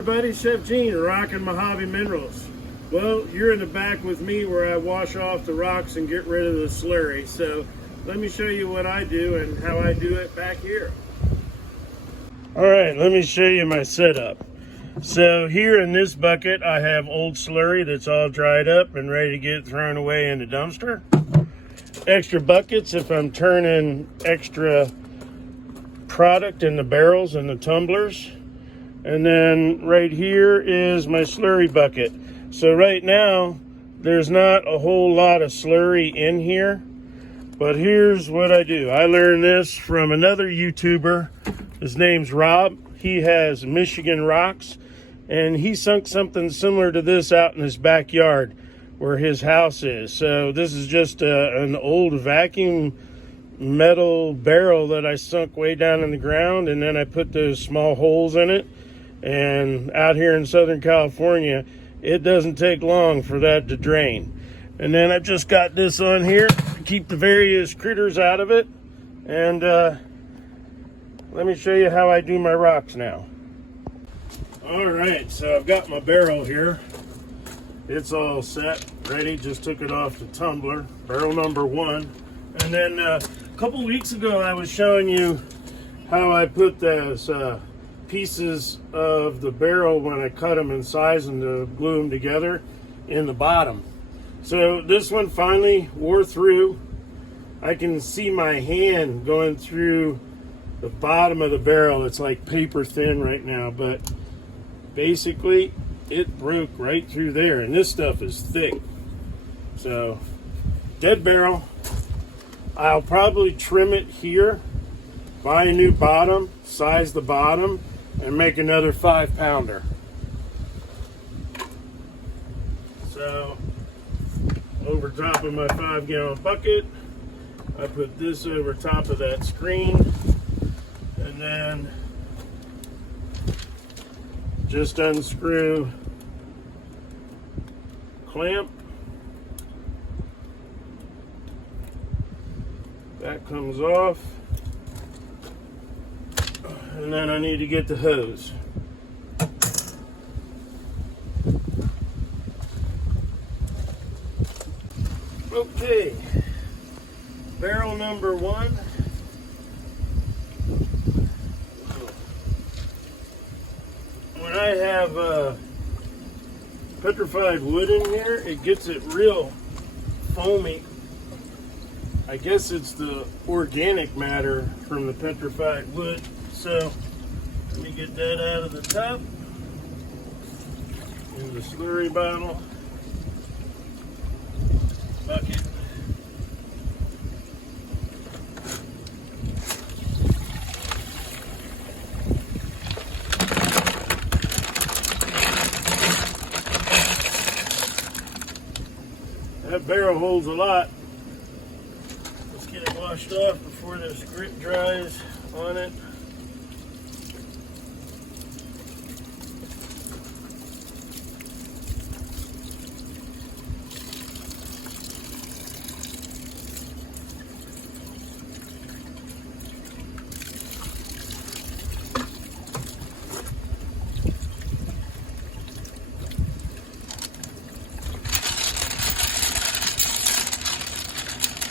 Everybody, Chef Gene, rocking Mojave Minerals. Well, you're in the back with me where I wash off the rocks and get rid of the slurry. So let me show you what I do and how I do it back here. All right, let me show you my setup. So here in this bucket, I have old slurry that's all dried up and ready to get thrown away in the dumpster. Extra buckets if I'm turning extra product in the barrels and the tumblers. And then right here is my slurry bucket. So right now, there's not a whole lot of slurry in here, but here's what I do. I learned this from another YouTuber. His name's Rob. He has Michigan Rocks, and he sunk something similar to this out in his backyard where his house is. So this is just an old vacuum metal barrel that I sunk way down in the ground, and then I put those small holes in it. And out here in Southern California, it doesn't take long for that to drain. And then I've just got this on here to keep the various critters out of it. And let me show you how I do my rocks now. All right, so I've got my barrel here. It's all set, ready. Just took it off the tumbler, barrel number 1. And then a couple weeks ago, I was showing you how I put those pieces of the barrel when I cut them in size and to glue them together in the bottom. So this one finally wore through. I can see my hand going through the bottom of the barrel. It's like paper thin right now, but basically it broke right through there, and this stuff is thick. So dead barrel. I'll probably trim it here, buy a new bottom, size the bottom, and make another 5-pounder. So over top of my 5-gallon bucket, I put this over top of that screen, and then just unscrew clamp. That comes off. And then I need to get the hose. Okay, barrel number 1. When I have petrified wood in here, it gets it real foamy. I guess it's the organic matter from the petrified wood. So let me get that out of the top in the slurry bottle bucket. That barrel holds a lot. Let's get it washed off before this grit dries on it.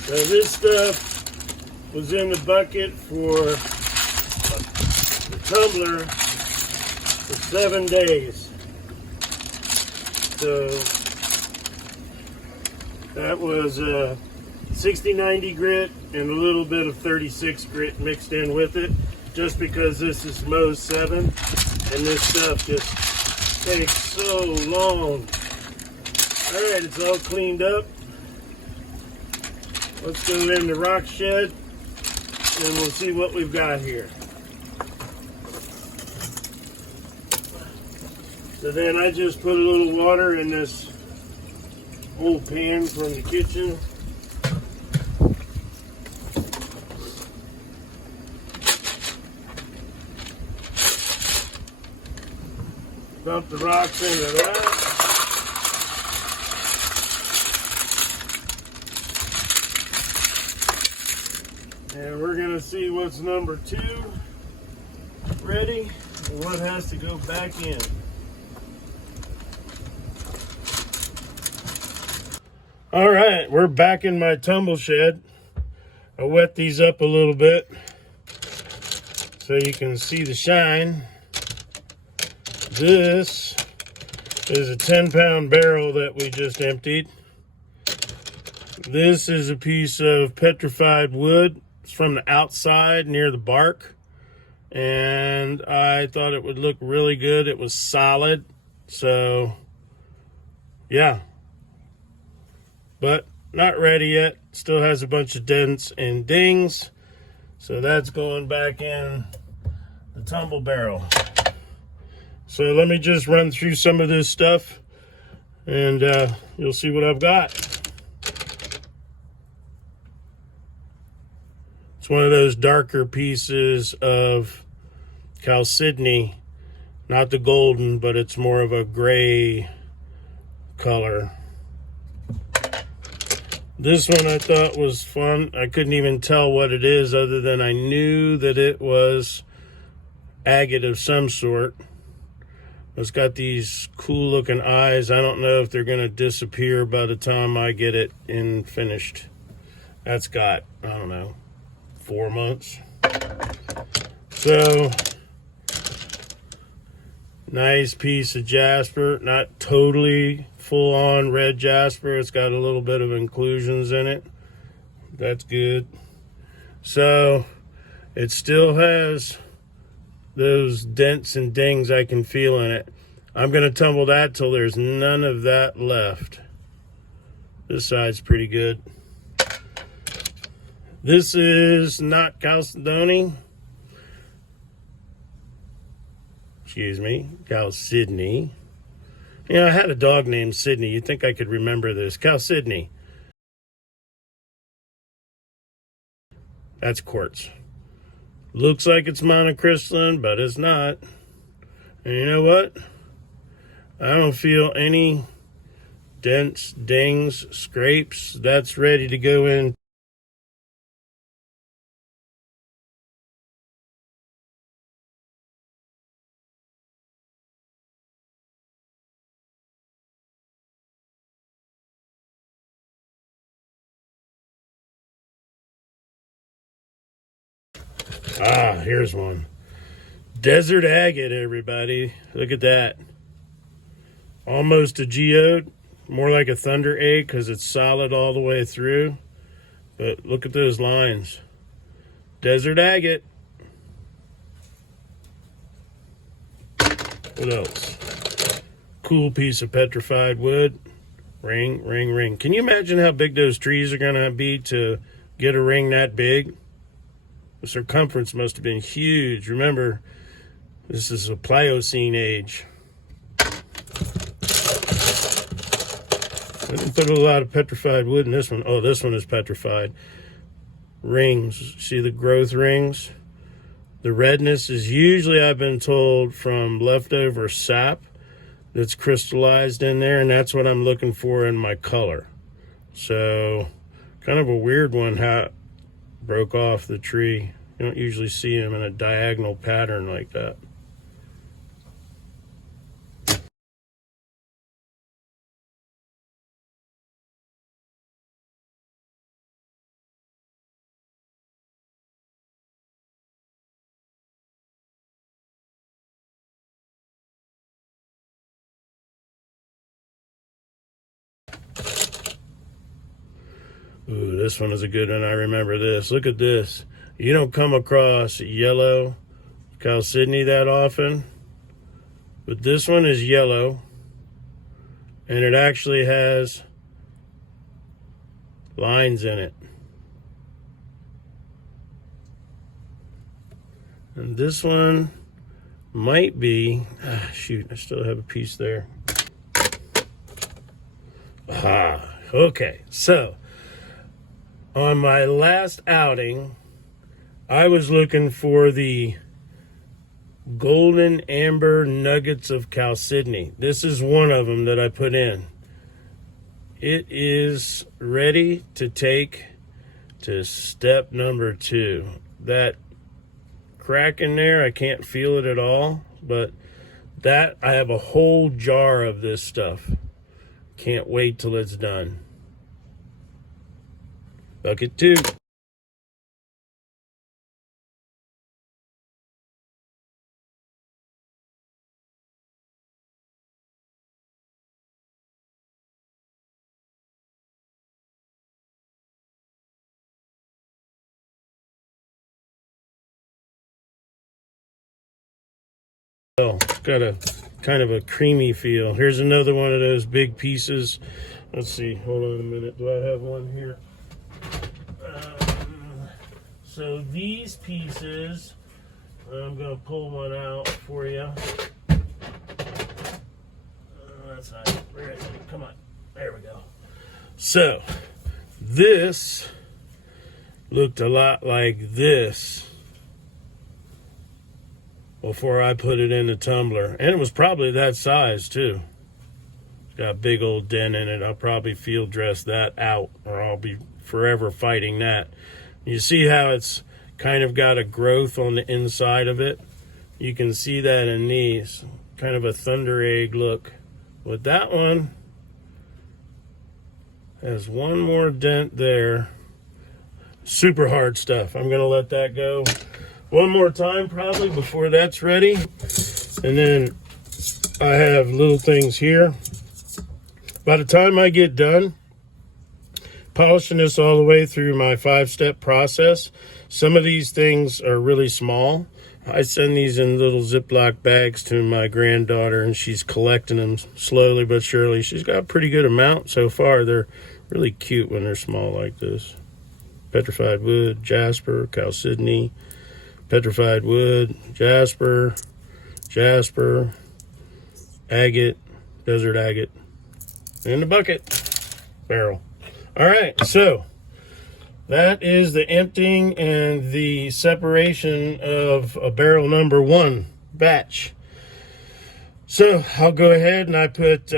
So this stuff was in the bucket for the tumbler for 7 days. So that was 60-90 grit and a little bit of 36 grit mixed in with it, just because this is Mohs 7 and this stuff just takes so long. All right, it's all cleaned up. Let's go in the rock shed and we'll see what we've got here. So then I just put a little water in this old pan from the kitchen. Dump the rocks into that. And we're going to see what's number 2 ready and what has to go back in. All right, we're back in my tumble shed. I wet these up a little bit so you can see the shine. This is a 10-pound barrel that we just emptied. This is a piece of petrified wood. It's from the outside near the bark, and I thought it would look really good. It was solid, so yeah, but not ready yet. Still has a bunch of dents and dings, so that's going back in the tumble barrel. So let me just run through some of this stuff, and you'll see what I've got. It's one of those darker pieces of chalcedony, not the golden, but it's more of a gray color. This one I thought was fun. I couldn't even tell what it is other than I knew that it was agate of some sort. It's got these cool looking eyes. I don't know if they're going to disappear by the time I get it in finished. That's got, I don't know, 4 months. So, nice piece of jasper. Not totally full on red jasper. It's got a little bit of inclusions in it. That's good. So, it still has those dents and dings I can feel in it. I'm going to tumble that till there's none of that left. This side's pretty good. This is not chalcedony. Excuse me, chalcedony. Yeah, I had a dog named Sydney. You'd think I could remember this. Chalcedony. That's quartz. Looks like it's monocrystalline, but it's not. And you know what? I don't feel any dents, dings, scrapes. That's ready to go in. Ah, here's one. Desert agate, everybody. Look at that. Almost a geode. More like a thunder egg because it's solid all the way through. But look at those lines. Desert agate. What else? Cool piece of petrified wood. Ring, ring, ring. Can you imagine how big those trees are going to be to get a ring that big? The circumference must have been huge. Remember, this is a Pliocene age. I didn't put a lot of petrified wood in this one. Oh, this one is petrified. Rings. See the growth rings? The redness is usually, I've been told, from leftover sap that's crystallized in there, and that's what I'm looking for in my color. So, kind of a weird one how it broke off the tree. You don't usually see them in a diagonal pattern like that. Ooh, this one is a good one. I remember this. Look at this. You don't come across yellow chalcedony that often, but this one is yellow, and it actually has lines in it. And this one might be, shoot, I still have a piece there. Okay, so on my last outing, I was looking for the golden amber nuggets of chalcedony. This is one of them that I put in. It is ready to take to step number 2. That crack in there, I can't feel it at all, but that, I have a whole jar of this stuff. Can't wait till it's done. Bucket 2. Got a kind of a creamy feel. Here's another one of those big pieces. Let's see, hold on a minute. Do I have one here? So these pieces, I'm going to pull one out for you. That's not, where is it? Come on, there we go. So this looked a lot like this before I put it in the tumbler. And it was probably that size too. It's got a big old dent in it. I'll probably field dress that out, or I'll be forever fighting that. You see how it's kind of got a growth on the inside of it? You can see that in these. Kind of a thunder egg look. But that one has one more dent there. Super hard stuff. I'm going to let that go one more time probably before that's ready. And then I have little things here. By the time I get done polishing this all the way through my 5-step process, some of these things are really small. I send these in little Ziploc bags to my granddaughter, and she's collecting them slowly but surely. She's got a pretty good amount so far. They're really cute when they're small like this. Petrified wood, jasper, chalcedony, petrified wood, jasper, agate, desert agate, in the bucket barrel. All right, so that is the emptying and the separation of a barrel number 1 batch. So I'll go ahead and I put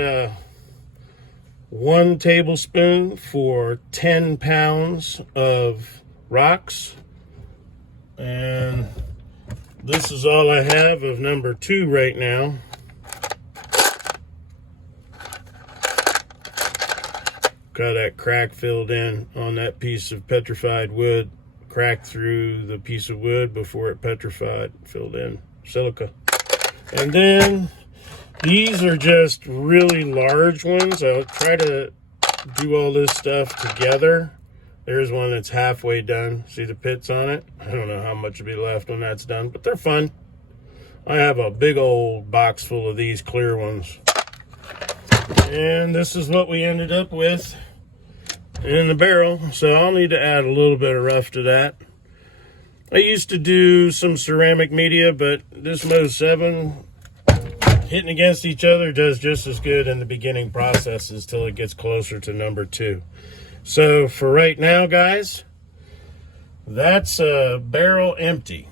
1 tablespoon for 10 pounds of rocks. And this is all I have of number 2 right now. Got that crack filled in on that piece of petrified wood. Cracked through the piece of wood before it petrified. Filled in silica. And then these are just really large ones. I'll try to do all this stuff together. There's one that's halfway done. See the pits on it? I don't know how much will be left when that's done, but they're fun. I have a big old box full of these clear ones. And this is what we ended up with in the barrel. So I'll need to add a little bit of rough to that. I used to do some ceramic media, but this Mo 7 hitting against each other does just as good in the beginning processes till it gets closer to number 2. So for right now, guys, that's a barrel empty.